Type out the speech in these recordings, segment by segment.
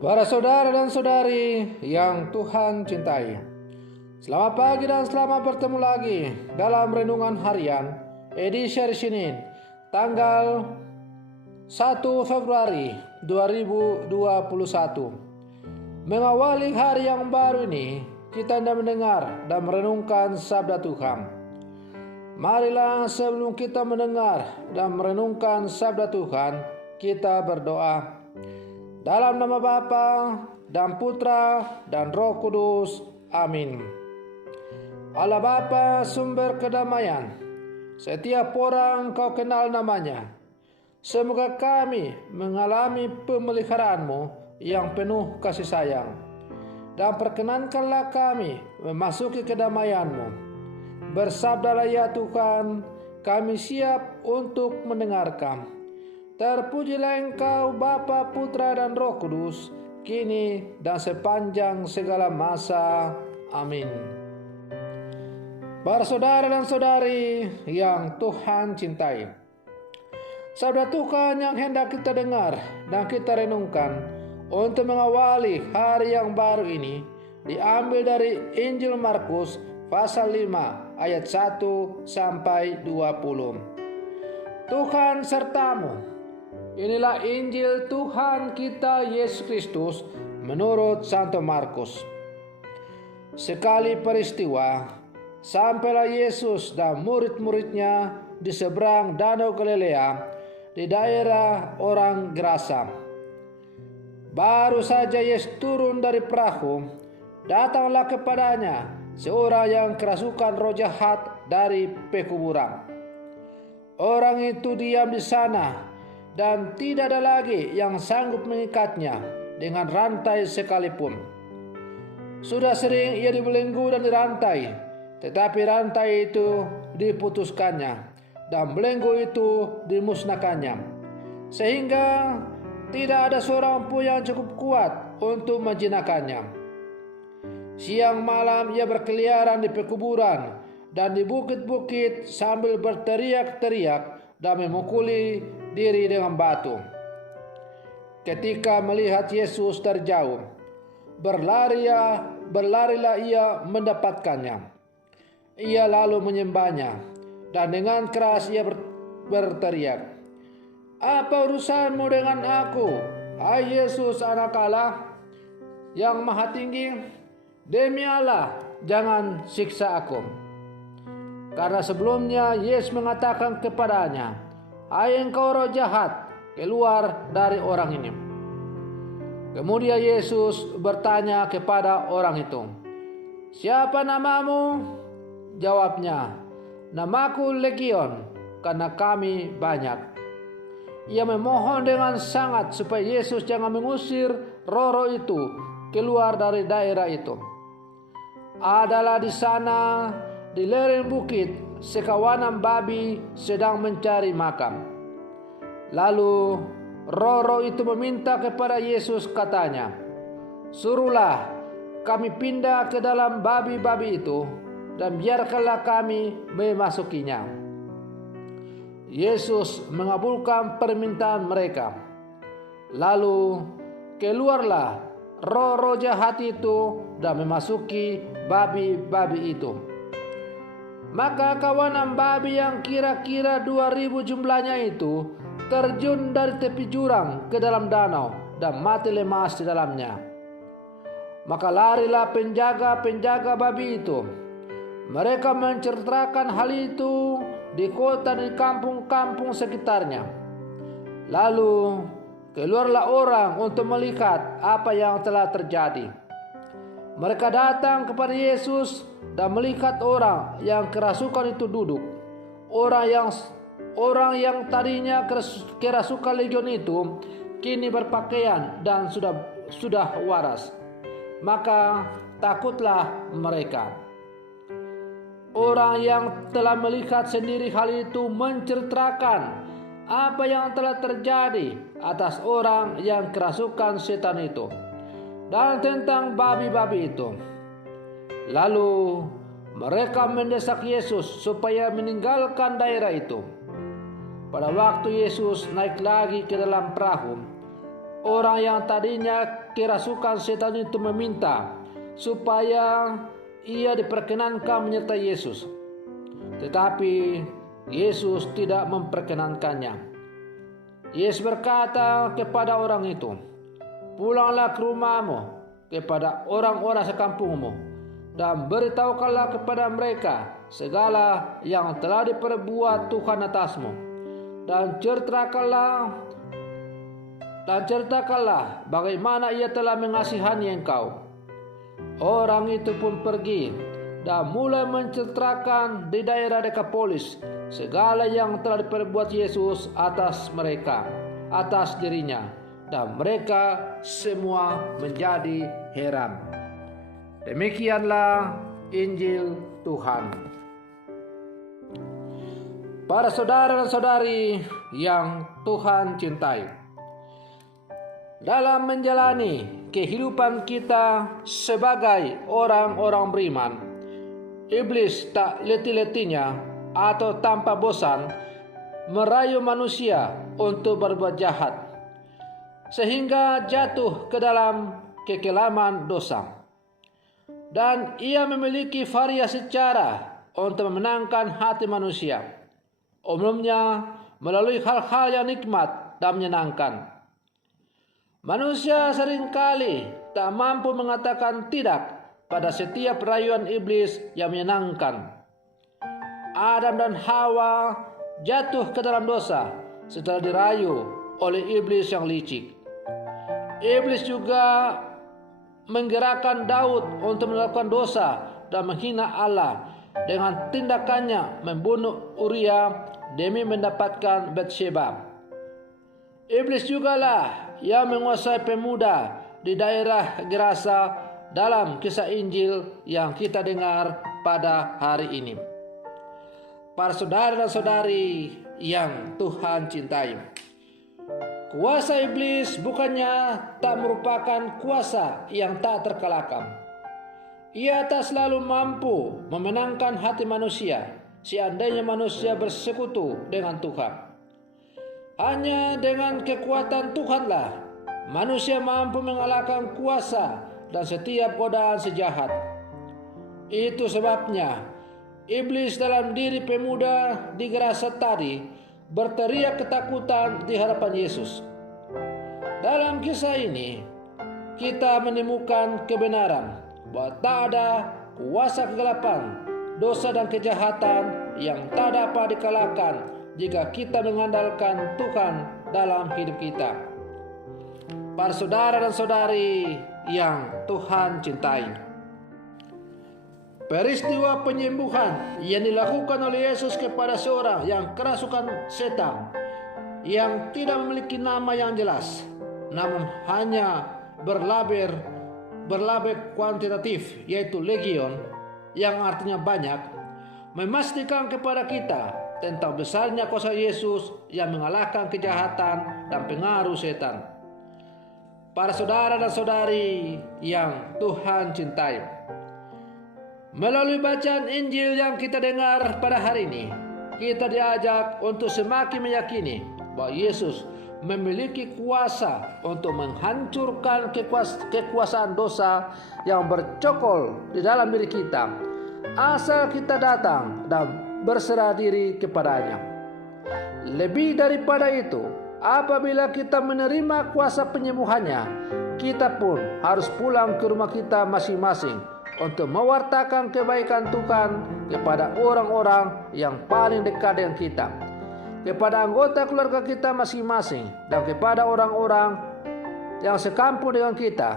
Para saudara dan saudari yang Tuhan cintai, selamat pagi dan selamat bertemu lagi dalam Renungan Harian edisi hari Senin, tanggal 1 Februari 2021. Mengawali hari yang baru ini, kita hendak mendengar dan merenungkan sabda Tuhan. Marilah sebelum kita mendengar dan merenungkan sabda Tuhan, kita berdoa. Dalam nama Bapa dan Putra dan Roh Kudus. Amin. Allah Bapa, sumber kedamaian, setiap orang Kau kenal namanya. Semoga kami mengalami pemeliharaanmu yang penuh kasih sayang, dan perkenankanlah kami memasuki kedamaianmu. Bersabdalah ya Tuhan, kami siap untuk mendengarkan. Terpujilah Engkau Bapa, Putra dan Roh Kudus, kini dan sepanjang segala masa. Amin. Para saudara dan saudari yang Tuhan cintai, sabda Tuhan yang hendak kita dengar dan kita renungkan untuk mengawali hari yang baru ini diambil dari Injil Markus pasal 5 ayat 1 sampai 20. Tuhan sertamu. Inilah Injil Tuhan kita Yesus Kristus menurut Santo Markus. Sekali peristiwa, sampailah Yesus dan murid-muridnya di seberang Danau Galilea di daerah orang Gerasa. Baru saja Yesus turun dari perahu, datanglah kepadanya seorang yang kerasukan roh jahat dari pekuburan. Orang itu diam di sana, dan tidak ada lagi yang sanggup mengikatnya dengan rantai sekalipun. Sudah sering ia dibelenggu dan dirantai, tetapi rantai itu diputuskannya dan belenggu itu dimusnahkannya, sehingga tidak ada seorang pun yang cukup kuat untuk menjinakkannya. Siang malam ia berkeliaran di pekuburan dan di bukit-bukit sambil berteriak-teriak dan memukuli diri dengan batu. Ketika melihat Yesus terjauh, berlarilah ia mendapatkannya. Ia lalu menyembahnya dan dengan keras ia berteriak, "Apa urusanmu dengan aku, hai Yesus anak Allah yang maha tinggi? Demi Allah, jangan siksa aku." Karena sebelumnya Yesus mengatakan kepadanya, "Hai engkau roh jahat, keluar dari orang ini." Kemudian Yesus bertanya kepada orang itu, "Siapa namamu?" Jawabnya, "Namaku Legion, karena kami banyak." Ia memohon dengan sangat supaya Yesus jangan mengusir roh-roh itu keluar dari daerah itu. Adalah di sana, di lereng bukit, sekawanan babi sedang mencari makan. Lalu roh-roh itu meminta kepada Yesus, katanya, "Suruhlah kami pindah ke dalam babi-babi itu, dan biarkanlah kami memasukinya." Yesus mengabulkan permintaan mereka. Lalu keluarlah roh-roh jahat itu dan memasuki babi-babi itu. Maka kawanan babi yang kira-kira 2.000 jumlahnya itu terjun dari tepi jurang ke dalam danau dan mati lemas di dalamnya. Maka larilah penjaga-penjaga babi itu. Mereka menceritakan hal itu di kota dan di kampung-kampung sekitarnya. Lalu keluarlah orang untuk melihat apa yang telah terjadi. Mereka datang kepada Yesus dan melihat orang yang kerasukan itu duduk. Orang yang tadinya kerasukan legion itu kini berpakaian dan sudah waras. Maka takutlah mereka. Orang yang telah melihat sendiri hal itu menceritakan apa yang telah terjadi atas orang yang kerasukan setan itu dan tentang babi-babi itu. Lalu mereka mendesak Yesus supaya meninggalkan daerah itu. Pada waktu Yesus naik lagi ke dalam perahu, orang yang tadinya kerasukan setan itu meminta supaya ia diperkenankan menyertai Yesus. Tetapi Yesus tidak memperkenankannya. Yesus berkata kepada orang itu, "Pulanglah ke rumahmu, kepada orang-orang sekampungmu, dan beritahukanlah kepada mereka segala yang telah diperbuat Tuhan atasmu, dan ceritakanlah bagaimana ia telah mengasihani engkau." Orang itu pun pergi dan mulai menceritakan di daerah Dekapolis segala yang telah diperbuat Yesus atas mereka, atas dirinya, dan mereka semua menjadi heran. Demikianlah Injil Tuhan. Para saudara dan saudari yang Tuhan cintai, dalam menjalani kehidupan kita sebagai orang-orang beriman, iblis tak letih-letihnya atau tanpa bosan merayu manusia untuk berbuat jahat, sehingga jatuh ke dalam kekelaman dosa. Dan ia memiliki variasi cara untuk memenangkan hati manusia, umumnya melalui hal-hal yang nikmat dan menyenangkan. Manusia seringkali tak mampu mengatakan tidak pada setiap rayuan iblis yang menyenangkan. Adam dan Hawa jatuh ke dalam dosa setelah dirayu oleh iblis yang licik. Iblis juga menggerakkan Daud untuk melakukan dosa dan menghina Allah dengan tindakannya membunuh Uria demi mendapatkan Batsheba. Iblis jugalah yang menguasai pemuda di daerah Gerasa dalam kisah Injil yang kita dengar pada hari ini. Para saudara dan saudari yang Tuhan cintai, kuasa iblis bukannya tak merupakan kuasa yang tak terkalahkan. Ia tak selalu mampu memenangkan hati manusia seandainya manusia bersekutu dengan Tuhan. Hanya dengan kekuatan Tuhanlah manusia mampu mengalahkan kuasa dan setiap godaan sejahat. Itu sebabnya iblis dalam diri pemuda di Gerasa tadi berteriak ketakutan di hadapan Yesus. Dalam kisah ini kita menemukan kebenaran bahwa tak ada kuasa kegelapan, dosa dan kejahatan yang tak dapat dikalahkan jika kita mengandalkan Tuhan dalam hidup kita. Para saudara dan saudari yang Tuhan cintai, peristiwa penyembuhan yang dilakukan oleh Yesus kepada seorang yang kerasukan setan, yang tidak memiliki nama yang jelas, namun hanya berlabel kuantitatif, yaitu legion, yang artinya banyak, memastikan kepada kita tentang besarnya kuasa Yesus yang mengalahkan kejahatan dan pengaruh setan. Para saudara dan saudari yang Tuhan cintai, melalui bacaan Injil yang kita dengar pada hari ini, kita diajak untuk semakin meyakini bahwa Yesus memiliki kuasa untuk menghancurkan kekuasaan dosa yang bercokol di dalam diri kita, asal kita datang dan berserah diri kepadanya. Lebih daripada itu, apabila kita menerima kuasa penyembuhannya, kita pun harus pulang ke rumah kita masing-masing untuk mewartakan kebaikan Tuhan kepada orang-orang yang paling dekat dengan kita, kepada anggota keluarga kita masing-masing, dan kepada orang-orang yang sekampung dengan kita,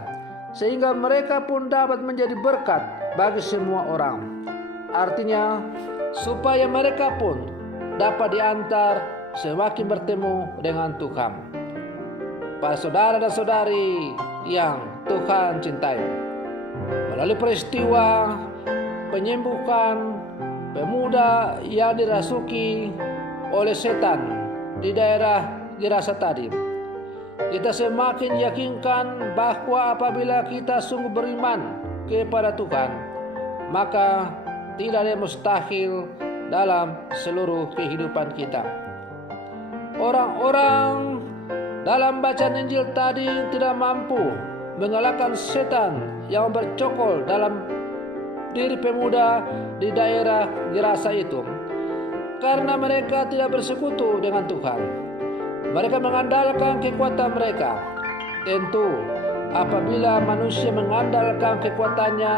sehingga mereka pun dapat menjadi berkat bagi semua orang. Artinya, supaya mereka pun dapat diantar semakin bertemu dengan Tuhan. Para saudara dan saudari yang Tuhan cintai, melalui peristiwa penyembuhan pemuda yang dirasuki oleh setan di daerah Gerasa tadi, kita semakin yakinkan bahwa apabila kita sungguh beriman kepada Tuhan, maka tidak ada yang mustahil dalam seluruh kehidupan kita. Orang-orang dalam bacaan Injil tadi tidak mampu mengalahkan setan yang bercokol dalam diri pemuda di daerah Gerasa itu, karena mereka tidak bersekutu dengan Tuhan. Mereka mengandalkan kekuatan mereka. Tentu, apabila manusia mengandalkan kekuatannya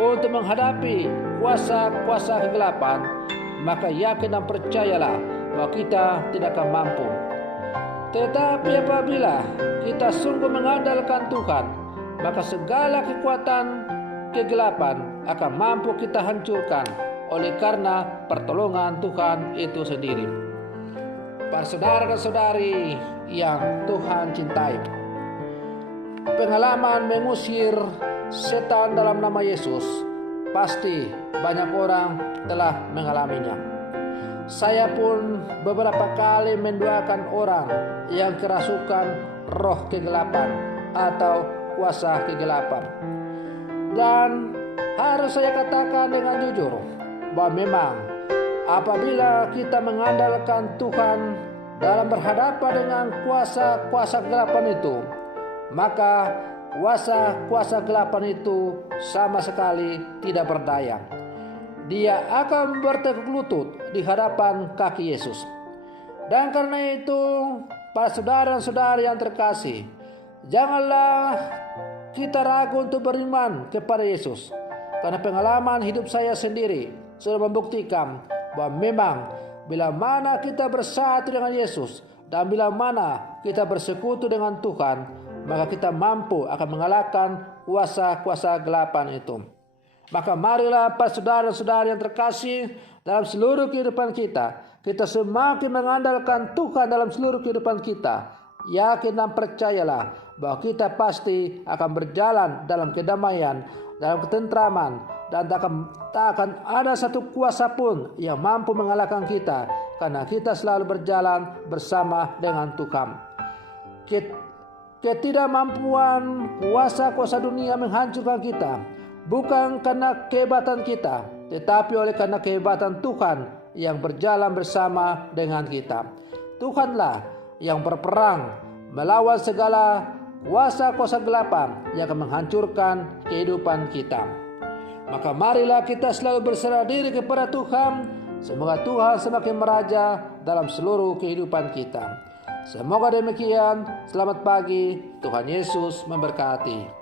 untuk menghadapi kuasa-kuasa kegelapan, maka yakin dan percayalah bahwa kita tidak akan mampu. Tetapi apabila kita sungguh mengandalkan Tuhan, maka segala kekuatan kegelapan akan mampu kita hancurkan oleh karena pertolongan Tuhan itu sendiri. Para saudara dan saudari yang Tuhan cintai, pengalaman mengusir setan dalam nama Yesus pasti banyak orang telah mengalaminya. Saya pun beberapa kali mendoakan orang yang kerasukan roh kegelapan atau kuasa kegelapan. Dan harus saya katakan dengan jujur bahwa memang apabila kita mengandalkan Tuhan dalam berhadapan dengan kuasa-kuasa kegelapan itu, maka kuasa-kuasa kegelapan itu sama sekali tidak berdaya. Dia akan bertekuk lutut di hadapan kaki Yesus. Dan karena itu, para saudara dan saudari yang terkasih, janganlah kita ragu untuk beriman kepada Yesus. Karena pengalaman hidup saya sendiri sudah membuktikan bahwa memang bila mana kita bersatu dengan Yesus dan bila mana kita bersekutu dengan Tuhan, maka kita mampu akan mengalahkan kuasa-kuasa kegelapan itu. Maka marilah para saudara dan saudari yang terkasih, dalam seluruh kehidupan kita semakin mengandalkan Tuhan dalam seluruh kehidupan kita. Yakin dan percayalah bahwa kita pasti akan berjalan dalam kedamaian, dalam ketentraman, dan tak akan ada satu kuasa pun yang mampu mengalahkan kita, karena kita selalu berjalan bersama dengan Tuhan. Ketidakmampuan kuasa-kuasa dunia menghancurkan kita bukan karena kehebatan kita, tetapi oleh karena kehebatan Tuhan yang berjalan bersama dengan kita. Tuhanlah yang berperang melawan segala kuasa-kuasa kegelapan yang akan menghancurkan kehidupan kita. Maka marilah kita selalu berserah diri kepada Tuhan. Semoga Tuhan semakin meraja dalam seluruh kehidupan kita. Semoga demikian. Selamat pagi. Tuhan Yesus memberkati.